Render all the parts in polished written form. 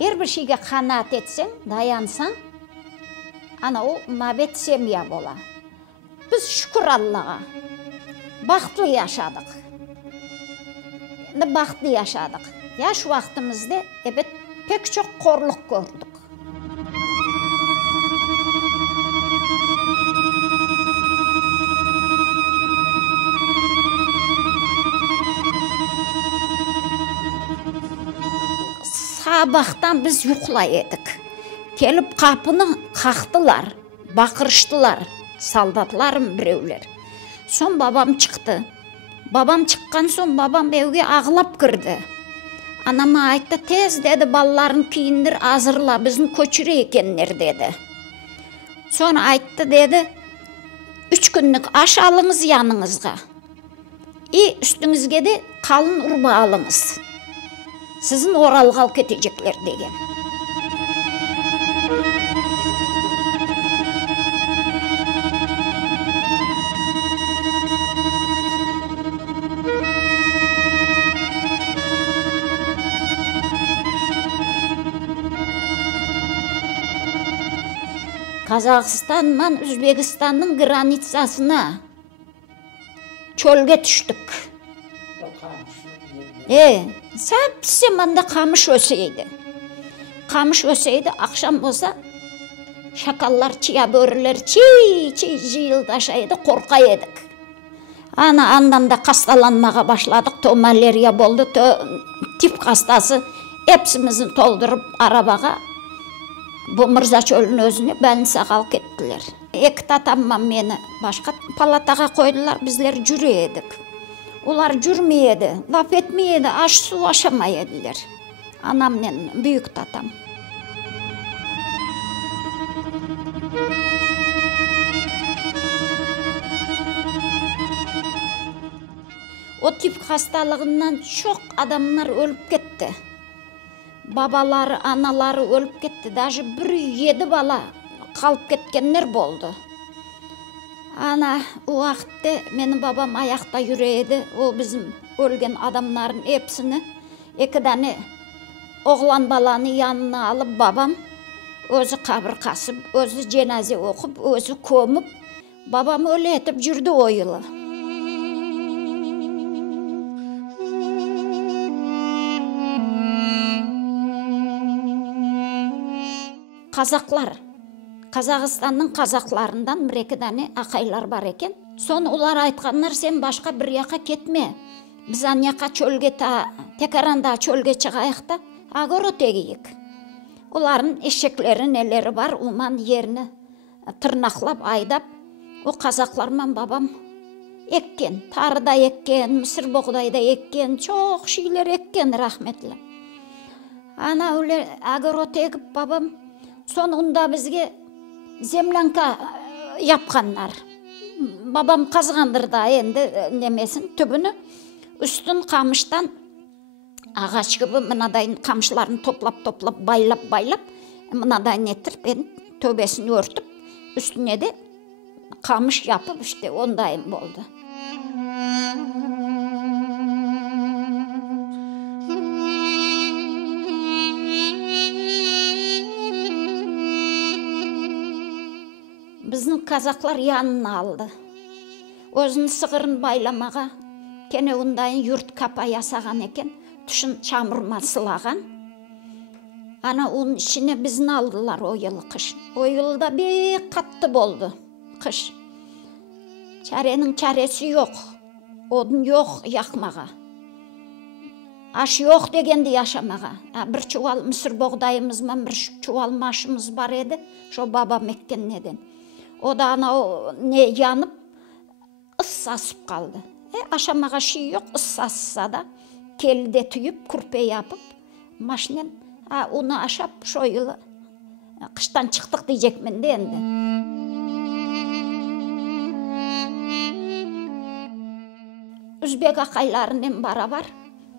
Бір şeyге қанат етсең, даянсаң, ана ол мабет семья бола. Біз шүкір Аллаға бақытлы яшадық. Бақытлы яшадық. Яш уақытымызда пек çok қорлық көрдік. Сабақтан біз ұйқылай едік. Келіп қапыны қақтылар, бақырыштылар, солдатларым біреулер. Сон бабам шықты. Бабам шыққан сон бабам беуге ағылап кірді. Анама айтты, тез деді, балаларын киіндір, азырла, біздің көшіре екенлер деді. Сон айтты деді, 3 күнлік аш алыңыз яныңызға. Үстіңізге де қалын ұрба алыңыз. Сізін оралғал кетежеклер деген. Қазақстан мен Өзбекстанның границасына чөлге түштік. Сәпсе манда қамыш өсейді. Қамыш өсейді, ақшам болса, шакаллар, чия бөрілер, чий жиылдашайды, қорқа едік. Андамда қасталанмаға башладық, то малярия болды, то тип қастасы, епсімізін толдырып арабаға, бұл Мырза чөлін өзіне бәлінсе қал кеттілер. 2 татамман мені башқа палатаға қойдылар, біздер жүре едік. Олар жүрмейді, лап етмейді, аш су ашамай еділер. Анаммен бүйік татам. О тип хасталығынан çok адамдар өліп кетті. Бабалары, аналары өліп кетті. Даже 1-7 бала қалып кеткенлер болды. Ана уақытта менің бабам аяқта жүреді. Ол біздің өлген адамдардың епсіні 2 дәне оғлан баланы янына алып, бабам өзі қабір қасып, өзі женазе оқып, өзі көміп, бабам өлі етіп жүрді ойылы. Қазақтар, Қазақстанның қазақтарынан 1-2 дәне ақайлар бар екен. Сон олар айтқандар, сен башқа бір яқа кетме. Біз анияқа чөлге текаранда чөлге шығайықта, агоро тегейік. Олардың ешеклері нелері бар, уман ерні тырнақлап, айдап, о қазақтармен бабам еккен, тарыда еккен, мысыр боғдайда еккен, çok шейлер еккен, рахметлі. Ана өлі агоро тегіп бабам, сонында бізге землянка япқандар. Бабам қазғандырда енді немесін түбіні, үстін қамыштан ағаш кібі мынадайын қамшыларын топлап, байлап, мынадайын еттіріп, төбесін өртіп, үстіне де қамыш япып, ондайын болды. Біздің қазақтар янына алды. Өзінің сығырын байламаға, кене ондайын юрт капа ясаған екен, түшін чамырма сылаған. Ана оның ішіне біздің алдылар ойылы қыш. Ойылда бек қатты болды қыш. Чаренің чаресі жоқ, одын жоқ яқмаға. Аш жоқ дегенде яшамаға. Бір чуал мысыр боғдайымызмен бір чуал машымыз бар еді, шо бабам еккен неден. Ода анау не янып, ыссасып қалды. Ашамаға ши жоқ, ыссасса да, келде түйіп, күрпе япып, машинен, оны ашап, шойылы, қыштан шықтық дейжекмен де енді. Үзбек ақайларымен барабар,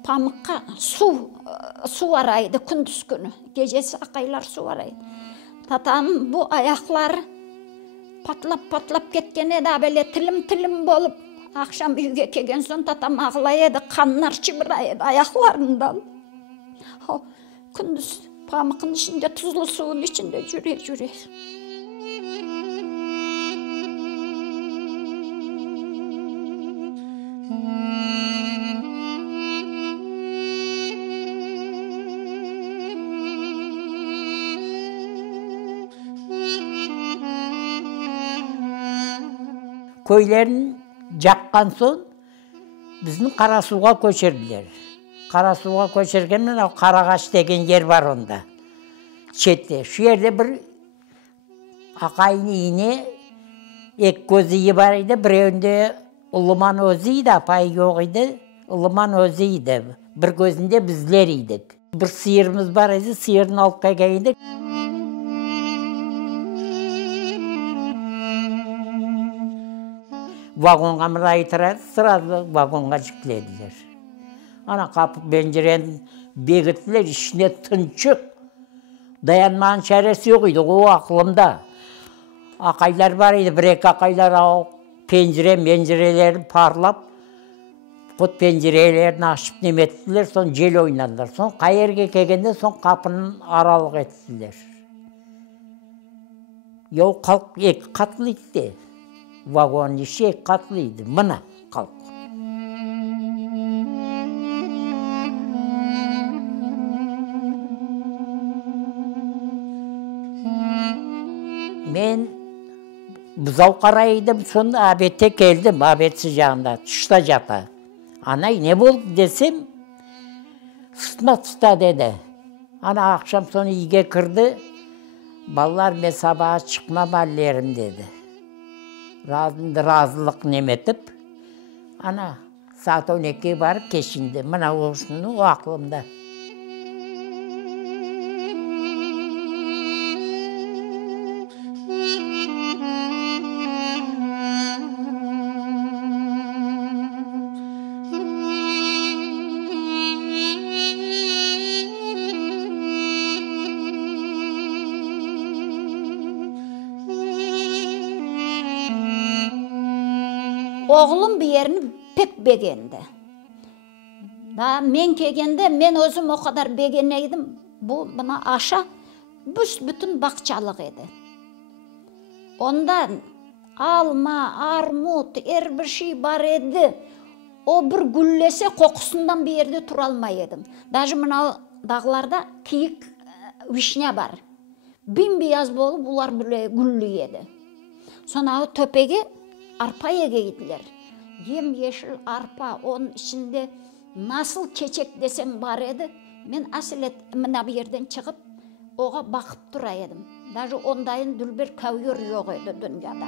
памыққа су арайды күндіз күні. Гежесі ақайлар су арайды. Татам бұл аяқлары патлап кеткен еді, әбеле тілім болып, ақшам үйге келген сон татам ағылай еді, қаннар шыбырай еді аяқларынан. Күндіз памықтың ішінде, тұзлы суын ішінде жүре. Көйлерін жаққан соң біздің Қарасуға көшірділер. Қарасуға көшіргенмен Қарағаш деген жер бар онда. Шетте. Шу жерде бір ақайын ине екі көз үйі бар еді. Біреуінде Ұлыман өзі еді, апай жоқ еді. Ұлыман өзі еді. Бір көзінде біздер едік. Бір сиырымыз бар еді, сиырын алып келгенде. Вагонға мырай тұрады, сразу вагонға жүктеледілер. Ана қапы пенжерен бегіттілер, ішіне тұншық. Dayanmağın çaresi yok idi, o aklımda. Akaylar var idi, bir-iki akaylar pencereleri parlap, kut pencerelerini açıp nemettiler, son jel oynadılar. Son kayerge kelgende son kapının aralık ettiler. Yok kalk iki katlıydı. Vagonun işi iki katlıydı. Mına kalk. Ben buzau karaydım, sonra abete geldim, abet sıcağında, tuşta jata. Anay ne oldu desem, sıtma dedi. Ana akşam sonra iyice kırdı, ballar ben sabaha çıkmam hallerim dedi. Razılık nemetip, ana saat 12'ye varıp keşindi, mına olsun o aklımda. Oğlum bir yerini pek beğendi. Men kelgende men özüm o kadar beğeneydim. Buna aşa bütün bakçalık edi. Ondan alma, armut, bir şey var edi. O bir güllese kokusundan bir yerde turalmaydım. Даже mına dağlarda kiyik, vişne var. Bembeyaz bolup ular böyle güllüyedi. Sonra o töpege arpa yege gittiler. Yem yeşil arpa, onun içinde nasıl çeçek desem var edi. Men asilet mına bir yerden çıkıp oğa bakıp duraydım. Даже ondayın dülber kavyor yok edi dünyada.